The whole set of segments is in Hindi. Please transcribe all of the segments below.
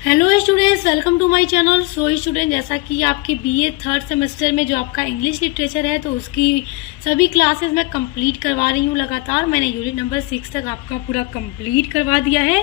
Hello students, welcome to my channel. So student, जैसा कि आपके बीए थर्ड सेमेस्टर में जो आपका इंग्लिश लिटरेचर है तो उसकी सभी क्लासेस मैं कंप्लीट करवा रही हूँ लगातार। मैंने यूनिट नंबर 6 तक आपका पूरा कंप्लीट करवा दिया है।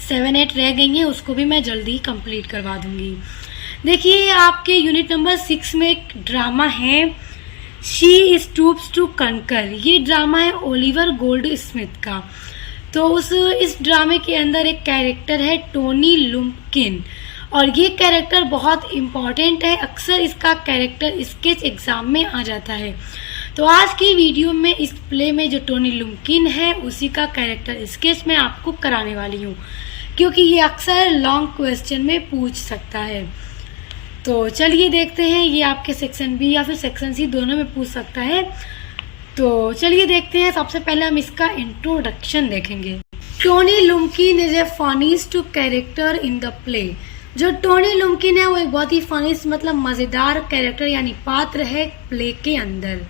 7, 8 रह गई हैं, उसको भी मैं जल्दी कंप्लीट करवा दूँगी। देखिए, आपके यूनिट नंबर 6 में एक ड्रामा है, शी स्टूप्स टू कंकर। ये ड्रामा है ओलिवर गोल्ड स्मिथ का। तो इस ड्रामे के अंदर एक कैरेक्टर है टोनी लुम्पकिन, और ये कैरेक्टर बहुत इम्पॉर्टेंट है। अक्सर इसका कैरेक्टर स्केच एग्जाम में आ जाता है। तो आज की वीडियो में इस प्ले में जो टोनी लुम्पकिन है उसी का कैरेक्टर स्केच मैं आपको कराने वाली हूँ, क्योंकि ये अक्सर लॉन्ग क्वेश्चन में पूछ सकता है। तो चलिए देखते हैं, ये आपके सेक्शन बी या फिर सेक्शन सी दोनों में पूछ सकता है। तो चलिए देखते हैं। सबसे पहले हम इसका इंट्रोडक्शन देखेंगे। Tony Lumpkin is a funniest character in the play. जो टोनी लुम्पकिन है वो एक बहुत ही फनीस्ट मतलब मजेदार कैरेक्टर यानी पात्र है प्ले के अंदर।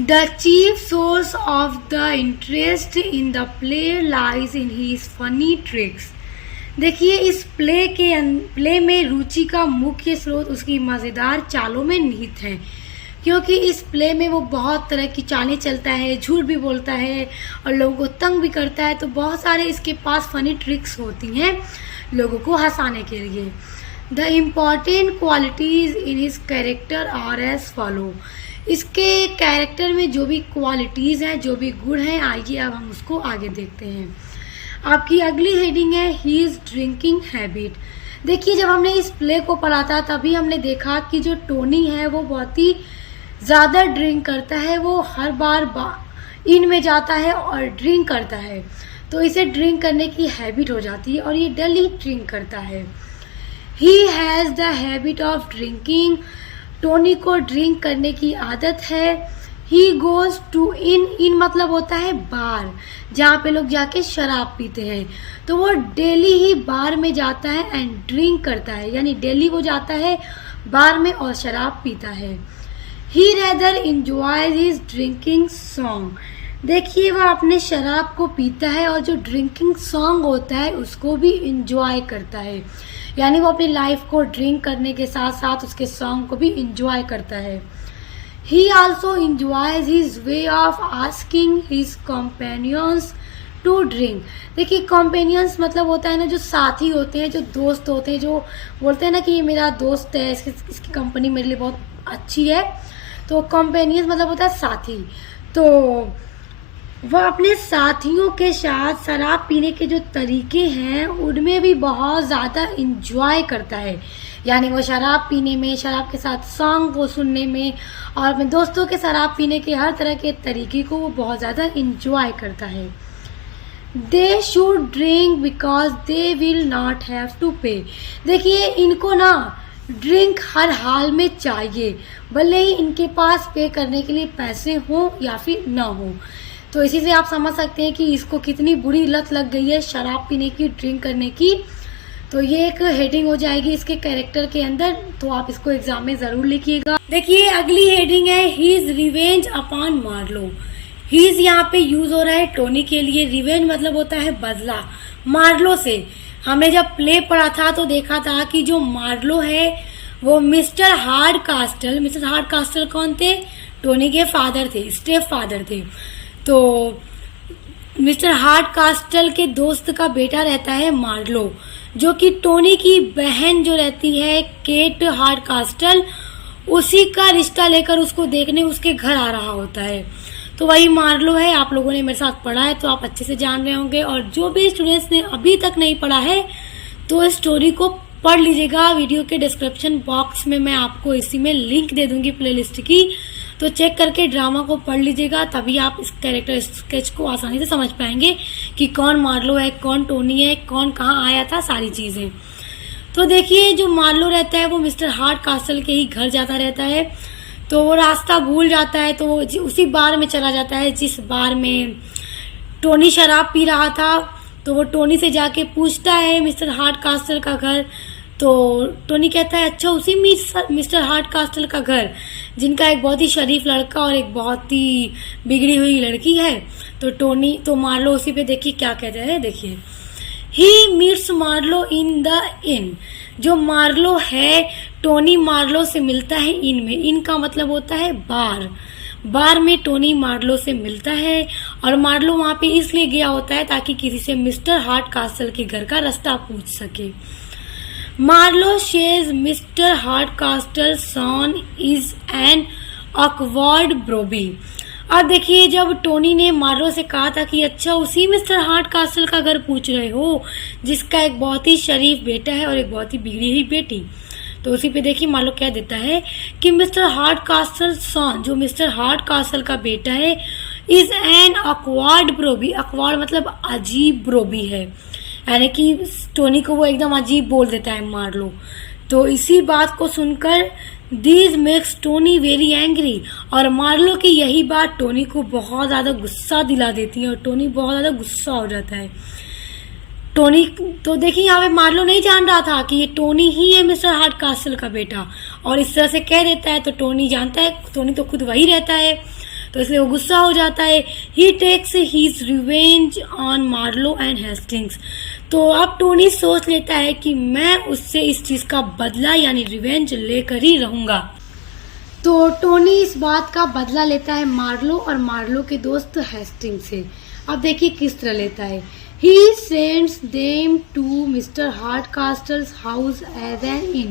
The chief source of the interest in the play lies in his funny tricks. देखिए, इस प्ले में रुचि का मुख्य स्रोत उसकी मजेदार चालों में निहित है, क्योंकि इस प्ले में वो बहुत तरह की चालें चलता है, झूठ भी बोलता है और लोगों को तंग भी करता है। तो बहुत सारे इसके पास फनी ट्रिक्स होती हैं लोगों को हंसाने के लिए। The important qualities in his character are as follow. इसके कैरेक्टर में जो भी क्वालिटीज हैं, जो भी गुण हैं, आइए अब हम उसको आगे देखते हैं। आपकी अगली हेडिंग है हीज ड्रिंकिंग हैबिट। देखिए, जब हमने इस प्ले को पढ़ा था तभी हमने देखा कि जो टोनी है वो बहुत ही ज़्यादा ड्रिंक करता है। वो हर बार इन में जाता है और ड्रिंक करता है, तो इसे ड्रिंक करने की हैबिट हो जाती है और ये डेली ड्रिंक करता है। He has the habit of drinking. Tony को ड्रिंक करने की आदत है। ही गोज टू इन मतलब होता है बार, जहाँ पे लोग जाके शराब पीते हैं। तो वो डेली ही बार में जाता है एंड ड्रिंक करता है, यानी डेली वो जाता है बार में और शराब पीता है। He rather enjoys his drinking song। देखिए, वह अपने शराब को पीता है और जो ड्रिंकिंग सॉन्ग होता है उसको भी इंजॉय करता है, यानी वो अपनी लाइफ को ड्रिंक करने के साथ साथ उसके सॉन्ग को भी इंजॉय करता है। He also enjoys his way of asking his companions to drink। देखिए, companions मतलब होता है ना, जो साथी होते हैं, जो दोस्त होते हैं, जो बोलते हैं ना कि ये मेरा दोस्त है, इसकी कंपनी मेरे लिए बहुत अच्छी है। तो कंपेनियन मतलब होता है साथी। तो वह अपने साथियों के साथ शराब पीने के जो तरीके हैं उनमें भी बहुत ज़्यादा इंजॉय करता है, यानी वो शराब पीने में, शराब के साथ सॉन्ग को सुनने में और अपने दोस्तों के शराब पीने के हर तरह के तरीके को वो बहुत ज़्यादा इंजॉय करता है। They should drink because they will not have to pay. देखिए, इनको ना ड्रिंक हर हाल में चाहिए, भले ही इनके पास पे करने के लिए पैसे हों या फिर ना हो। तो इसी से आप समझ सकते हैं कि इसको कितनी बुरी लत लग गई है शराब पीने की, ड्रिंक करने की। तो ये एक हेडिंग हो जाएगी इसके कैरेक्टर के अंदर, तो आप इसको एग्जाम में जरूर लिखिएगा। देखिए, अगली हेडिंग है his revenge upon Marlow. His यहाँ पे यूज हो रहा है टोनी के लिए। रिवेंज मतलब होता है बदला मार्लो से। हमने जब प्ले पढ़ा था तो देखा था कि जो मार्लो है वो मिस्टर हार्ड कास्टल। मिस्टर हार्ड कास्टल कौन थे? टोनी के फादर थे, स्टेप फादर थे। तो मिस्टर हार्ड कास्टल के दोस्त का बेटा रहता है मार्लो, जो कि टोनी की बहन जो रहती है केट हार्ड कास्टल, उसी का रिश्ता लेकर उसको देखने उसके घर आ रहा होता है। तो वही मार्लो है। आप लोगों ने मेरे साथ पढ़ा है तो आप अच्छे से जान रहे होंगे, और जो भी स्टूडेंट्स ने अभी तक नहीं पढ़ा है तो इस स्टोरी को पढ़ लीजिएगा। वीडियो के डिस्क्रिप्शन बॉक्स में मैं आपको इसी में लिंक दे दूंगी प्लेलिस्ट की, तो चेक करके ड्रामा को पढ़ लीजिएगा, तभी आप इस कैरेक्टर स्केच को आसानी से समझ पाएंगे कि कौन मार्लो है, कौन टोनी है, कौन कहाँ आया था, सारी चीज़ें। तो देखिए, जो मार्लो रहता है वो मिस्टर हार्ड कास्टल के ही घर जाता रहता है। तो वो रास्ता भूल जाता है, तो वो उसी बार में चला जाता है जिस बार में टोनी शराब पी रहा था। तो वो टोनी से जाके पूछता है मिस्टर हार्ड कास्टल का घर। तो टोनी कहता है अच्छा, उसी मिस्टर हार्ड कास्टल का घर, जिनका एक बहुत ही शरीफ लड़का और एक बहुत ही बिगड़ी हुई लड़की है। तो मार्लो उसी पे देखिए क्या कहते हैं। देखिए, he meets Marlow in the inn. जो मार्लो है, टोनी मार्लो से मिलता है इन में। इन का मतलब होता है बार। बार में टोनी मार्लो से मिलता है और मार्लो वहां पे इसलिए गया होता है ताकि किसी से मिस्टर हार्ड कास्टल के घर का रास्ता पूछ सके। Marlow says mister Hardcastle son is an awkward ब्रोबी। अब देखिए, जब टोनी ने मार्लो से कहा था कि अच्छा उसी मिस्टर हार्ड कास्टल का घर पूछ रहे हो जिसका एक बहुत ही शरीफ बेटा है और एक बहुत ही बिगड़ी हुई बेटी, तो उसी पे देखिए मार्लो क्या देता है कि मिस्टर हार्ड कास्टल सन, जो मिस्टर हार्ड कास्टल का बेटा है, इज एन ऑकवर्ड ब्रोबी। ऑकवर्ड मतलब अजीब ब्रोबी है, यानी कि टोनी को वो एकदम अजीब बोल देता है मार्लो। तो इसी बात को सुनकर this makes Tony very angry, और मार्लो की यही बात टोनी को बहुत ज़्यादा गुस्सा दिला देती है और टोनी बहुत ज़्यादा गुस्सा हो जाता है। टोनी तो देखिए यहाँ पे मार्लो नहीं जान रहा था कि ये टोनी ही है मिस्टर हार्ड कास्टल का बेटा, और इस तरह से कह देता है तो टोनी जानता है, टोनी तो खुद वही रहता है, तो इसलिए वो गुस्सा हो जाता है। He takes his revenge on Marlow and Hastings. तो अब टोनी सोच लेता है कि मैं उससे इस चीज का बदला यानी रिवेंज लेकर ही रहूंगा। तो टोनी इस बात का बदला लेता है मार्लो और मार्लो के दोस्त हेस्टिंग से। अब देखिए किस तरह लेता है। He sends them to Mr. Hardcastle's house as an inn।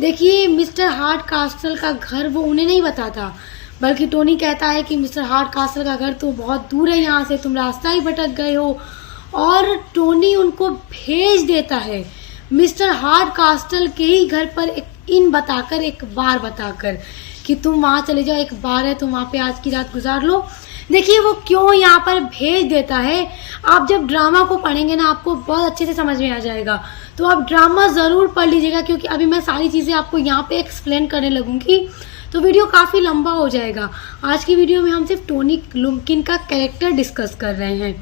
देखिए मिस्टर हार्ड कास्टल का घर वो उन्हें नहीं बताता, बल्कि टोनी कहता है कि मिस्टर हार्ड कास्टल का घर तो बहुत दूर है यहाँ से, तुम रास्ता ही भटक गए हो, और टोनी उनको भेज देता है मिस्टर हार्ड कास्टल के ही घर पर एक इन बताकर, एक बार बताकर कि तुम वहाँ चले जाओ, एक बार है, तुम वहाँ पे आज की रात गुजार लो। देखिए वो क्यों यहाँ पर भेज देता है, आप जब ड्रामा को पढ़ेंगे ना आपको बहुत अच्छे से समझ में आ जाएगा। तो आप ड्रामा ज़रूर पढ़ लीजिएगा, क्योंकि अभी मैं सारी चीज़ें आपको यहाँ पे एक्सप्लेन करने लगूंगी तो वीडियो काफ़ी लंबा हो जाएगा। आज की वीडियो में हम सिर्फ टोनी लुम्किन का कैरेक्टर डिस्कस कर रहे हैं,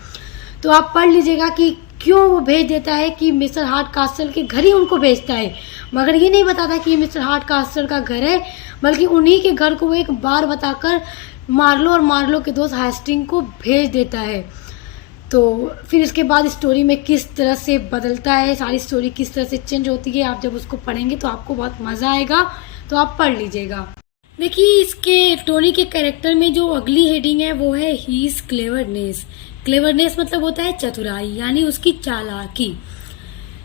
तो आप पढ़ लीजिएगा कि क्यों वो भेज देता है, कि मिस्टर हार्ड कास्टल के घर ही उनको भेजता है, मगर ये नहीं बताता कि ये मिस्टर हार्ड कास्टल का घर है, बल्कि उन्हीं के घर को वो एक बार बताकर मार्लो और मार्लो के दोस्त हेस्टिंग को भेज देता है। तो फिर इसके बाद स्टोरी में किस तरह से बदलता है, सारी स्टोरी किस तरह से चेंज होती है, आप जब उसको पढ़ेंगे तो आपको बहुत मज़ा आएगा, तो आप पढ़ लीजिएगा। देखिए इसके टोनी के कैरेक्टर में जो अगली हेडिंग है वो है हीज क्लेवरनेस। क्लेवरनेस मतलब होता है चतुराई, यानी उसकी चालाकी।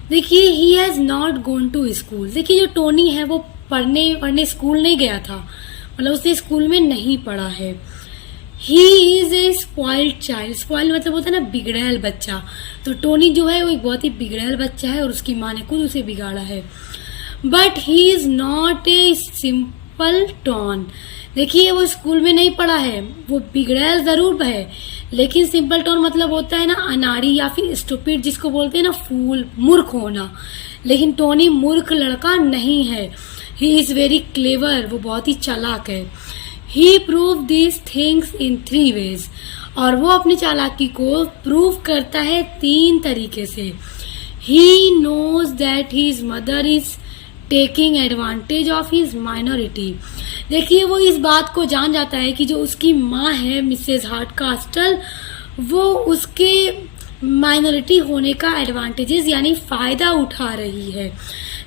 देखिए he has not gone to school. देखिए जो टोनी है वो पढ़ने स्कूल नहीं गया था, मतलब उसने स्कूल में नहीं पढ़ा है। He is a spoiled child. Spoiled मतलब होता है ना बिगड़ैल बच्चा, तो टोनी जो है वो एक बहुत ही बिगड़ैल बच्चा है और उसकी माँ ने खुद उसे बिगाड़ा है। But he is not a simpleton. देखिए वो स्कूल में नहीं पढ़ा है, वो बिगड़ैल जरूर है, लेकिन सिंपल टॉन मतलब होता है ना अनाड़ी या फिर स्टूपिड, जिसको बोलते हैं ना फूल, मूर्ख होना। लेकिन टोनी मूर्ख लड़का नहीं है, ही इज वेरी क्लेवर, वो बहुत ही चालाक है। He prove this things in 3 ways, और वो अपनी चालाकी को प्रूव करता है 3 तरीके से। He knows that his mother is taking advantage of his minority. देखिए वो इस बात को जान जाता है कि जो उसकी माँ है मिसेस हार्ड कास्टल, वो उसके माइनॉरिटी होने का एडवांटेजेस यानी फायदा उठा रही है।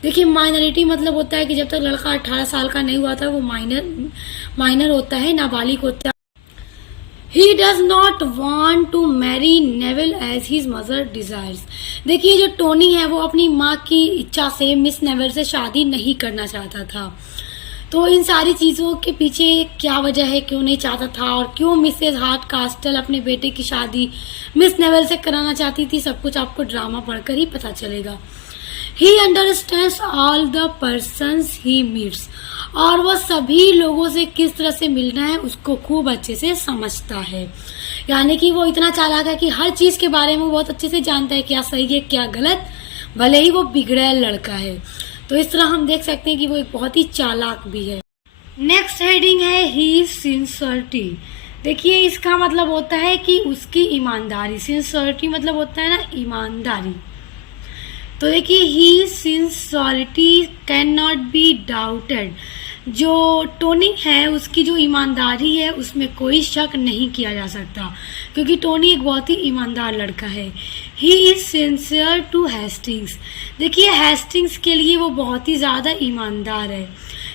देखिए माइनॉरिटी मतलब होता है कि जब तक लड़का 18 साल का नहीं हुआ था वो माइनर होता है, नाबालिग होता है। He does not want to marry Neville as his mother desires. देखिए जो टोनी है वो अपनी माँ की इच्छा से मिस नेविल से शादी नहीं करना चाहता था। तो इन सारी चीज़ों के पीछे क्या वजह है, क्यों नहीं चाहता था और क्यों मिसेस हार्ड कास्टल अपने बेटे की शादी मिस नेविल से कराना चाहती थी, सब कुछ आपको ड्रामा पढ़कर ही पता चलेगा। He understands all the persons he meets, और वह सभी लोगों से किस तरह से मिलना है उसको खूब अच्छे से समझता है। यानी कि वो इतना चालाक है कि हर चीज़ के बारे में बहुत अच्छे से जानता है क्या सही है क्या गलत, भले ही वो बिगड़ैल लड़का है। तो इस तरह हम देख सकते हैं कि वो एक बहुत ही चालाक भी है। नेक्स्ट हेडिंग है ही सिंसियरिटी। देखिए इसका मतलब होता है कि उसकी ईमानदारी। सिंसियरिटी मतलब होता है ना ईमानदारी। तो देखिए his sincerity can not be doubted. जो टोनी है उसकी जो ईमानदारी है उसमें कोई शक नहीं किया जा सकता, क्योंकि टोनी एक बहुत ही ईमानदार लड़का है। He is sincere to Hastings. देखिए हेस्टिंग्स के लिए वो बहुत ही ज़्यादा ईमानदार है।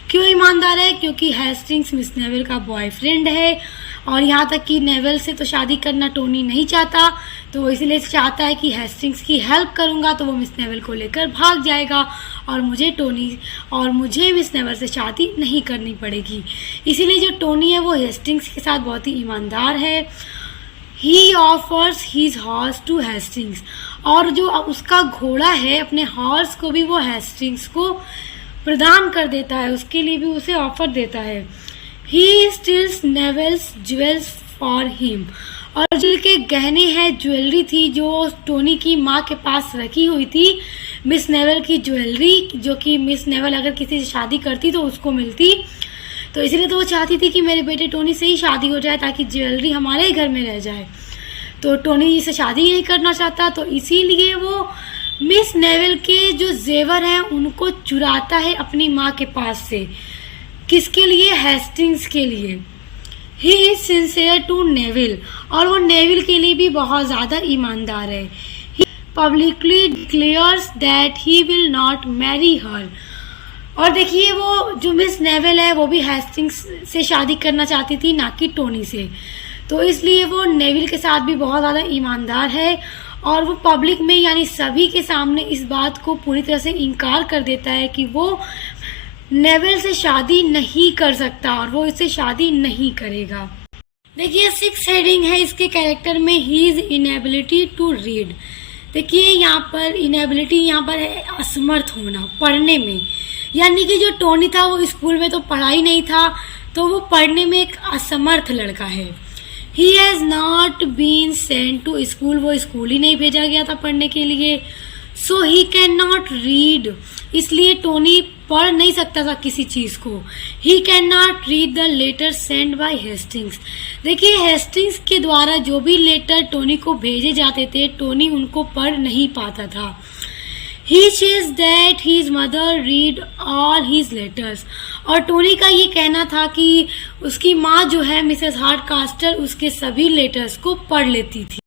क्यों ईमानदार है? क्योंकि हेस्टिंग्स मिस नेवल का बॉयफ्रेंड है, और यहाँ तक कि नेवल से तो शादी करना टोनी नहीं चाहता, तो वो इसलिए चाहता है कि हेस्टिंग्स की हेल्प करूँगा तो वो मिस नेवल को लेकर भाग जाएगा और मुझे मिस नेवल से शादी नहीं करनी पड़ेगी। इसीलिए जो टोनी है वो हेस्टिंग्स के साथ बहुत ही ईमानदार है। He offers his horse to Hastings, और जो उसका घोड़ा है अपने हॉर्स को भी वो हेस्टिंग्स को प्रदान कर देता है, उसके लिए भी उसे ऑफर देता है। ही स्टील्स नेवल्स ज्वेल्स फॉर हिम, और जो के गहने हैं, ज्वेलरी थी जो टोनी की माँ के पास रखी हुई थी, मिस नेवल की ज्वेलरी, जो कि मिस नेवल अगर किसी से शादी करती तो उसको मिलती, तो इसलिए तो वो चाहती थी कि मेरे बेटे टोनी से ही शादी हो जाए ताकि ज्वेलरी हमारे ही घर में रह जाए। तो टोनी से शादी नहीं करना चाहता, तो इसीलिए वो मिस नेवल के जो जेवर हैं उनको चुराता है अपनी माँ के पास से। किसके लिए? हेस्टिंग्स के लिए। He is sincere to Neville, और वो नेविल के लिए भी बहुत ज़्यादा ईमानदार है। He publicly declares that he will not marry her, और देखिए वो जो मिस नेवल है वो भी हेस्टिंग्स से शादी करना चाहती थी, ना कि टोनी से, तो इसलिए वो नेविल के साथ भी बहुत ज़्यादा ईमानदार है, और वो पब्लिक में यानी सभी के सामने इस बात को पूरी तरह से इनकार कर देता है कि वो नेवल से शादी नहीं कर सकता और वो इससे शादी नहीं करेगा। देखिए 6 हेडिंग है इसके कैरेक्टर में, he is inability to read. देखिए यहाँ पर इनएबिलिटी यहाँ पर है असमर्थ होना पढ़ने में, यानी कि जो टोनी था वो स्कूल में तो पढ़ा ही नहीं था, तो वो पढ़ने में एक असमर्थ लड़का है। He has not been sent to school, वो स्कूल ही नहीं भेजा गया था पढ़ने के लिए। So he can not read, इसलिए टोनी पढ़ नहीं सकता था किसी चीज़ को। He can not read the letter send by Hastings. देखिए हेस्टिंग्स के द्वारा जो भी लेटर टोनी को भेजे जाते थे टोनी उनको पढ़ नहीं पाता था। He says that his mother read all his letters, और टोनी का ये कहना था कि उसकी माँ जो है मिसेस हार्डकास्टर उसके सभी लेटर्स को पढ़ लेती थी।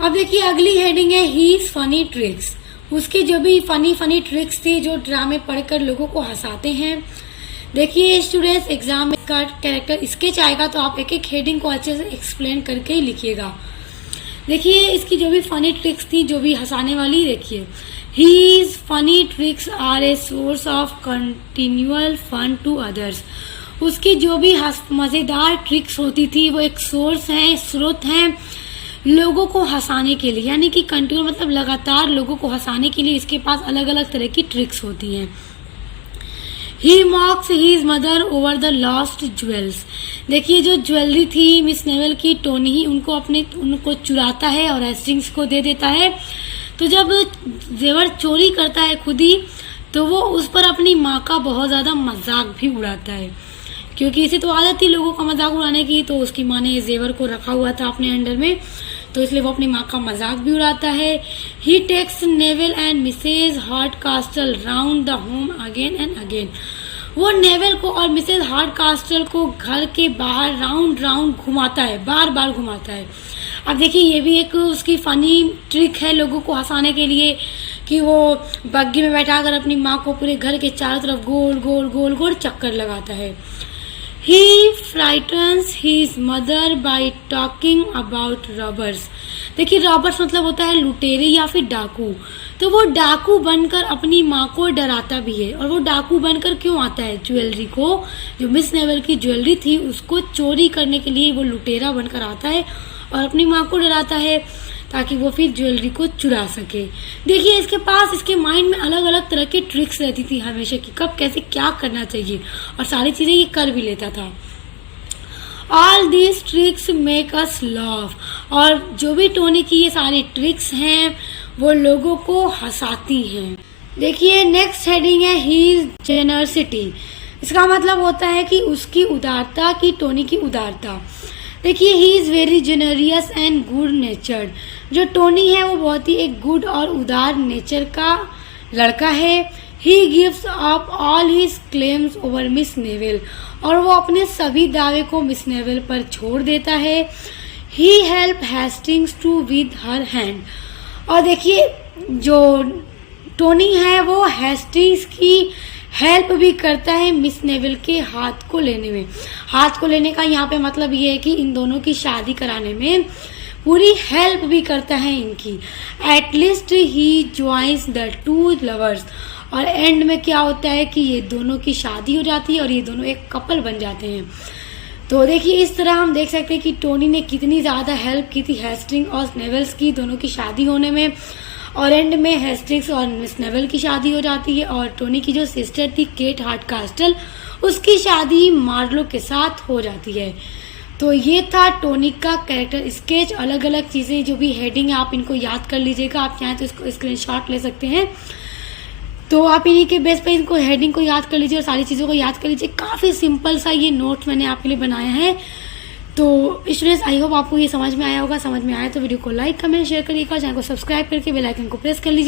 अब देखिए अगली हेडिंग है हीज फनी ट्रिक्स। उसकी जो भी फनी ट्रिक्स थी जो ड्रामे पढ़कर लोगों को हंसाते हैं। देखिए स्टूडेंट्स एग्जाम का कैरेक्टर स्केच आएगा तो आप एक एक हेडिंग को अच्छे से एक्सप्लेन करके ही लिखिएगा। देखिए इसकी जो भी फनी ट्रिक्स थी जो भी हंसाने वाली, देखिए his funny tricks are a source of continual fun to others. उसकी जो भी मज़ेदार ट्रिक्स होती थी वो एक सोर्स है, स्रोत हैं लोगों को हंसाने के लिए, यानी कि कंटिन्यू मतलब लगातार लोगों को हंसाने के लिए इसके पास अलग अलग तरह की ट्रिक्स होती हैं। He mocks his mother over the lost jewels. देखिए जो ज्वेलरी थी मिस नेवल की, टोनी ही उनको चुराता है और हेस्टिंग्स को दे देता है। तो जब जेवर चोरी करता है खुद ही, तो वो उस पर अपनी माँ का बहुत ज़्यादा मजाक भी उड़ाता है, क्योंकि इसे तो आदत थी लोगों का मजाक उड़ाने की। तो उसकी माँ ने जेवर को रखा हुआ था अपने अंडर में, तो इसलिए वो अपनी माँ का मजाक भी उड़ाता है। He teases Neville and Mrs Hardcastle round the home again and again. वो नेवल को और मिसेज हार्डकास्टर को घर के बाहर राउंड घुमाता है, बार बार घुमाता है। अब देखिए ये भी एक उसकी फनी ट्रिक है लोगों को हंसाने के लिए, कि वो बग्गी में बैठाकर अपनी माँ को पूरे घर के चारों तरफ गोल गोल चक्कर लगाता है। He frightens his mother by talking about robbers। देखिए रॉबर्स मतलब होता है लुटेरे या फिर डाकू। तो वो डाकू बनकर अपनी माँ को डराता भी है। और वो डाकू बनकर क्यों आता है? ज्वेलरी को, जो मिस नेवल की ज्वेलरी थी उसको चोरी करने के लिए वो लुटेरा बनकर आता है और अपनी माँ को डराता है ताकि वो फिर ज्वेलरी को चुरा सके। देखिए इसके पास इसके माइंड में अलग अलग तरह की ट्रिक्स रहती थी हमेशा कि कब कैसे क्या करना चाहिए, और सारी चीज़ें ये कर भी लेता था। All these tricks make us laugh. और जो भी टोनी की ये सारी ट्रिक्स हैं वो लोगों को हंसाती हैं। देखिए नेक्स्ट हेडिंग है हीज जेनरसिटी। इसका मतलब होता है कि उसकी उदारता, की टोनी की उदारता। देखिए he is very generous and good natured. जो टोनी है वो बहुत ही एक गुड और उदार नेचर का लड़का है। He gives up all his claims over miss naval, और वो अपने सभी दावे को मिस नेवल पर छोड़ देता है। He help Hastings to with her hand, और देखिए जो टोनी है वो हेस्टिंग्स की हेल्प भी करता है मिस नेवल के हाथ को लेने में। हाथ को लेने का यहाँ पे मतलब ये है कि इन दोनों की शादी कराने में पूरी हेल्प भी करता है इनकी। At least he joins the two lovers, और एंड में क्या होता है कि ये दोनों की शादी हो जाती है और ये दोनों एक कपल बन जाते हैं। तो देखिए इस तरह हम देख सकते हैं कि टोनी ने कितनी ज़्यादा हेल्प की थी हेस्टिंग्स और नेवल्स की दोनों की शादी होने में, और एंड में हेस्टिंग्स और मिस नेवल की शादी हो जाती है, और टोनी की जो सिस्टर थी केट हार्डकास्टल उसकी शादी मार्लो के साथ हो जाती है। तो ये था टोनी का कैरेक्टर स्केच। अलग अलग चीज़ें जो भी हेडिंग है आप इनको याद कर लीजिएगा, आप चाहें तो इसको स्क्रीनशॉट ले सकते हैं। तो आप इन्हीं के बेस पे इनको हेडिंग को याद कर लीजिए और सारी चीज़ों को याद कर लीजिए। काफ़ी सिंपल सा ये नोट्स मैंने आपके लिए बनाया है। तो स्टूडेंट्स आई होप आपको ये समझ में आया होगा। समझ में आया तो वीडियो को लाइक कमेंट शेयर करिएगा, चैनल को सब्सक्राइब करके बेल आइकन को प्रेस कर लीजिए।